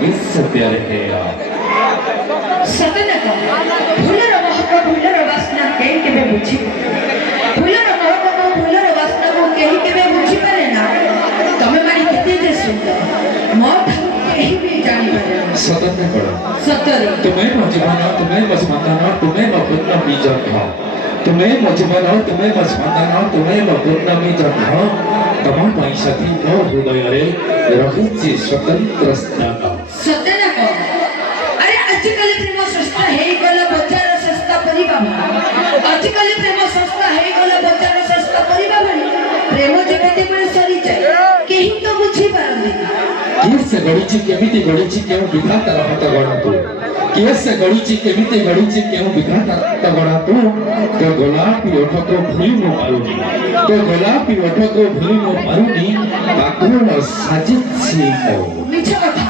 किससे प्यारे है आप सतनक फूलर महक फूलर वासना केही केबे बुझी फूलर महक फूलर वासना को केही केबे बुझी पारे ना तमे मारी केते जे सुंदर मो केही भी जानि पारे सतन करो सतरे तुम्हें मजबाना तुम्हें मजबाना तुम्हें मपुन्ना बीजन हो तुम्हें मजबाना तुम्हें मजबाना तुम्हें मपुन्ना बीजन हो तमा पाई सती नो हृदय रे रहिछि स्वतंत्र स्नान सतनक अरे आजकल प्रेम सस्ता हे गला बजार सस्ता परिबा आजकल प्रेम सस्ता हे गला बजार सस्ता परिबा प्रेम जेते बळे सरी जाय केही तो बुझी पारंदी किसे गडीची केमिति गडीची केव विधाता रहत गणतु किसे गडीची केमिति गडीची केव विधाता रहत गणतु तो गोलापी ओठको भूली मो पारुनी तो गोलापी ओठको भूली मो पारुनी बाकुल साजिछि मो मिछ कथा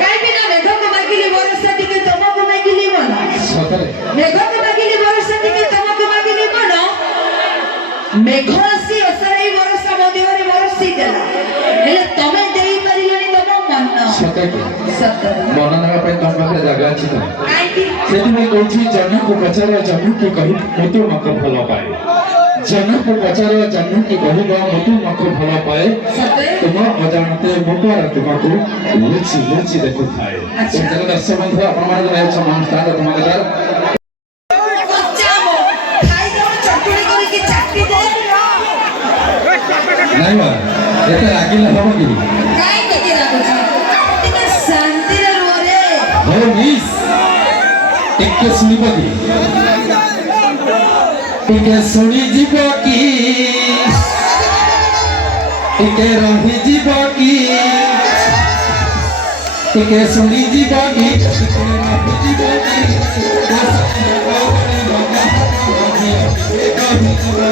काई बिना मेघ को मागिली वर्षा टिके तमको मागिली मन सतरे मेघ को मागिली वर्षा टिके तमको मागिली मन मेघ राशि असरै वर्षा मध्यरे वर्षी देला हेले तमे देई परिलनी तम मन सतरे सतरे मन नगा पे तम पाखे जागा अछि त काई सेति में कहछि जन को पचार जन की कहि मतो मको भलो पाए जन को पचार जन की कहिबा मतो मको भलो पाए सतरे तुम अजानते मोटर तुमको लुचि लुचि देखु थाए अच्छा। जन दर्शक बंधु आपण मान रहे समान स्थान तुमकर बच्चामो खाई दो चटुड़ी करी की चाटी दे नहीं बा एते लागिला हम की काई के लागो टिके शांति रे रो रे हो मिस टिके सुनिबकी टिके सुनी जीव की टिके रही जीव की टिके सुनी जीव की टिके रही जीव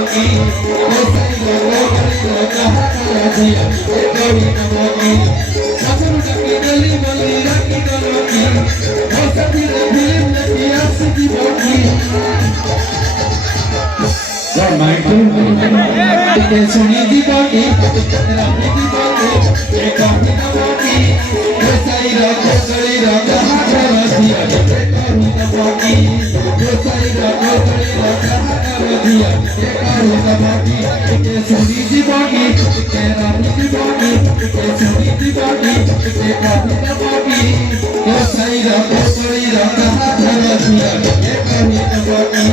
की टिके सुनी जीव की रही जीव की एक की गोसाई रखो गली रखो हाथ रखिया करू तबाकी गोसाई रखो गली रखो हाथ रखिया करू तबाकी टिके सुनी जीव की टिके रही जीव की टिके सुनी जीव की टिके करू तबाकी गोसाई रखो गली रखो हाथ रखिया करू तबाकी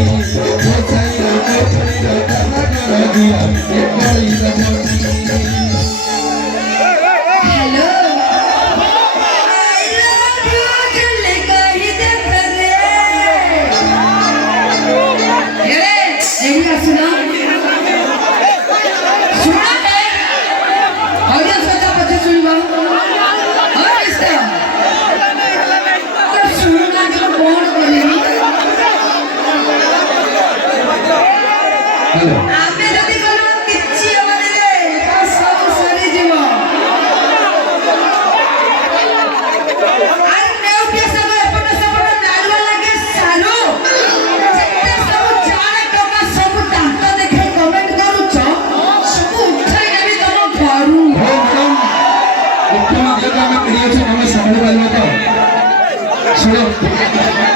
गोसाई रखो गली रखो हाथ रखिया करू तबाकी हेलो आई लव यू चले कहि दे रे एरे एगुला सुना सुना है ऑडियंस का पछे सुनबा और इस्ता और सुनना के कोन बोलेनी हेलो आपे जदी कोनो किछि हमरे रे तो सब सरी जीव अरे मेउ के सब एपट सपट डालवा लागे सालो जेते सब जान टका सब दांत देखे कमेंट करूछ सब उठाई नेबी तम घरू हो मैडम मुख्यमंत्री का मैं प्रिय छे हमें संभाल पाइलो तो सुनो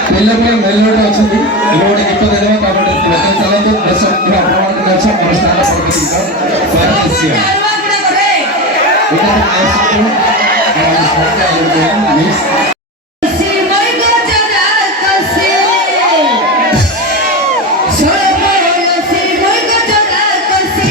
पहले पर मेलोडी अछंती मेलोडी गीत देबा ताबडे लोकल चला तो दर्शक अपमान के अच्छा अनुष्ठान प्रगति का स्वागत डालवा किना करे मिस सिमई को जरा कसे सोलो सिमई को जरा कसे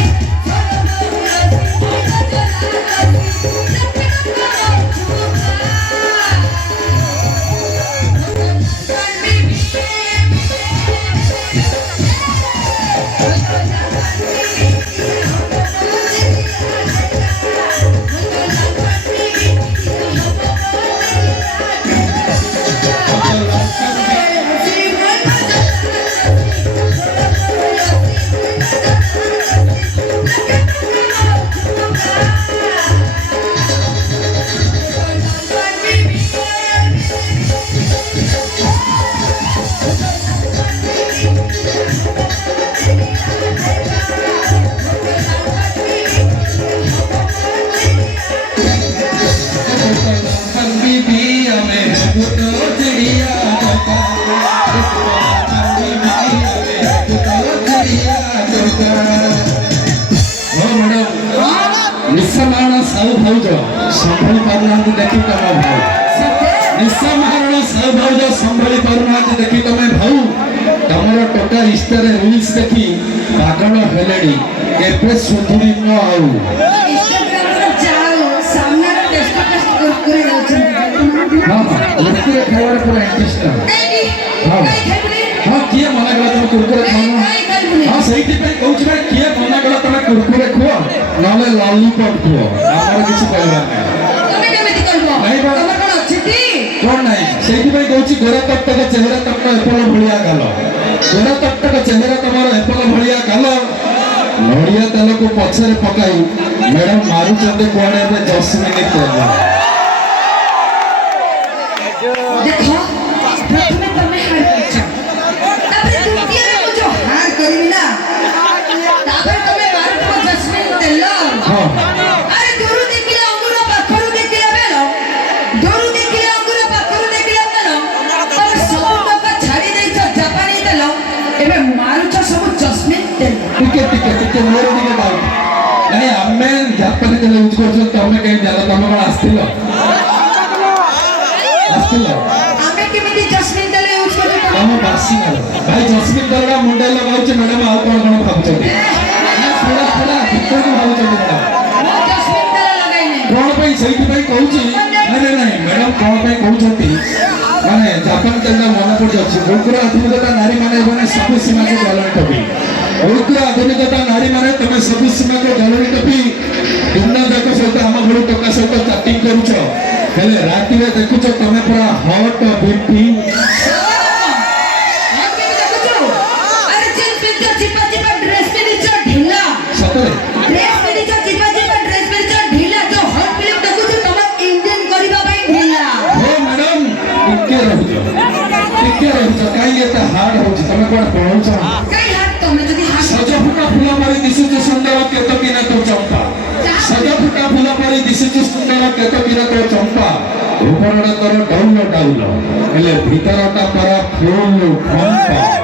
ଭାଉଜ ସମ୍ଭାଳି ପାରୁନାହାନ୍ତି ଦେଖି ତମ ଭାଉ ନିଶା ମହାରଣା ସାହୁ ଭାଉଜ ସମ୍ଭାଳି ପାରୁନାହାନ୍ତି ଦେଖି ତମେ ଭାଉ ତମର ଟୋକା ଇଷ୍ଟାରେ ରିଲ୍ସ ଦେଖି ପାଗଳ ହେଲେଣି ଏବେ ସୁଧୁରିନ ଆଉ ଇନଷ୍ଟାଗ୍ରାମର ଚାଉ ସାମ୍ନାରେ ଟେଷ୍ଟ କରି ଯାଉଛନ୍ତି ହଁ କୁରକୁରେ ଖାଇବାର ପୁରା ଇଣ୍ଟରେଷ୍ଟ ହଁ ହଁ କିଏ ମନା କଲା ତମେ କୁରକୁରେ ଖାଉନ ହଁ ସେଇଥିପାଇଁ କହୁଛି ଭାଇ କିଏ ମନା କଲା ତମେ କୁରକୁରେ ଖୁଅ ନହେଲେ ଲଲିପପ୍ ଖୁଅ ଆମର କିଛି କହିବାର ନାହିଁ ନାଇଁ ବା କଣ ନାହିଁ ସେଇଥିପାଇଁ କହୁଛି ଗୋରା ତକ୍ତକ ଚେହେରା ତମର ଏପଲ ଭଳିଆ ଗାଲ ଗୋରା ତକ୍ତକ ଚେହେରା ତମର ଏପଲ ଭଳିଆ ଗାଲ ନଡ଼ିଆ ତେଲକୁ ପଛରେ ପକାଇ ମ୍ୟାଡାମ ମାରୁଛନ୍ତି କୁଆଡେ ଏବେ ଜସ୍ମିନି ତେଲ ଦେଖ ପ୍ରଥମେ ତମେ ହାର କରିଛ ତାପରେ ଦ୍ୱିତୀୟରେ ମୁଁ ଯୋଉ ହାର କରିବି ନା ତାପରେ ତମେ ମାରୁଥିବ ଜସ୍ମିନ ତେଲ ହଁ ଆରେ ଦୂରୁ ଦେଖିଲେ ଅଙ୍ଗୁର ପାଖରୁ ଦେଖିଲେ ବେଳ ଦୂରୁ ଦେଖିଲେ ଅଙ୍ଗୁର ପାଖରୁ ଦେଖିଲେ ବେଳ ତମେ ସବୁ ଟଙ୍କା ଛାଡ଼ି ଦେଇଛ ଜାପାନୀ ତେଲ ଏବେ ମାରୁଛ ସବୁ ଜସ୍ମିନ ତେଲ ଟିକେ ମୋର ଟିକେ ଡାଉଟ ନାଇଁ ଆମେ ଜାପାନୀ ତେଲ ୟୁଜ କରୁଛୁ ତମେ କେମିତି ଜାଣ ତମେ କଣ ଆସିଥିଲ ଆମେ କେମିତି ଜସ୍ମିନ ତେଲ ୟୁଜ କରୁଛୁ ତମ ବାସି ମାଲ ଭାଇ ଜସ୍ମିନ ତେଲଟା ମୁଣ୍ଡରେ ଲଗାଉଛି ମ୍ୟାଡାମ ଆଉ କଣ କଣ ଭାବୁଛନ୍ତି ପୁରା ପୁରା ଭିତରକୁ ଭାବୁଛନ୍ତି ମ୍ୟାଡାମ ମୁଁ ଜସ୍ମିନ ତେଲ ଲଗାଇନି କଣ ପାଇଁ ସେଇଥିପାଇଁ କହୁଛି ନାଇଁ ମ୍ୟାଡାମ କଣ ପାଇଁ କହୁଛନ୍ତି ମାନେ ଜାପାନ ତେଲଟା ମନେ ପଡିଯାଉଛି ଉଗ୍ର ଆଧୁନିକତା ନାରୀ ମାନେ ମାନେ ସବୁ ସୀମାକୁ ଗଲଣି ଟପି ଉଗ୍ର ଆଧୁନିକତା ନାରୀ ମାନେ ତମେ ସବୁ ସୀମାକୁ ଗଲଣି ଟପି ଦିନ ଯାକ ସହିତ ଆମ ଭଳି ଟୋକା ସହିତ ଚାଟିଂ କରୁଛ ହେଲେ ରାତିରେ ଦେଖୁଛ ତମେ ପୁରା ହଟ୍ ବିପି ସତରେ ଟିକେ ରହୁଛ କାହିଁକି ଏତେ ହାର୍ଡ ହଉଛି ତମେ କୁଆଡେ ପଳଉଛ ସଜ ଫୁଟା ଫୁଲ ପରି ଦିଶୁଛୁ ସୁନ୍ଦର କେତକୀ ନା ତୋ ଚମ୍ପା ସଜ ଫୁଟା ଫୁଲ ପରି ଦିଶୁଛୁ ସୁନ୍ଦର କେତକୀ ନା ତୋ ଚମ୍ପା ଉପରଟା ତୋର ଡାଉଲ ହେଲେ ଭିତରଟା ପରା ଫୁଲ ଫମ୍ପା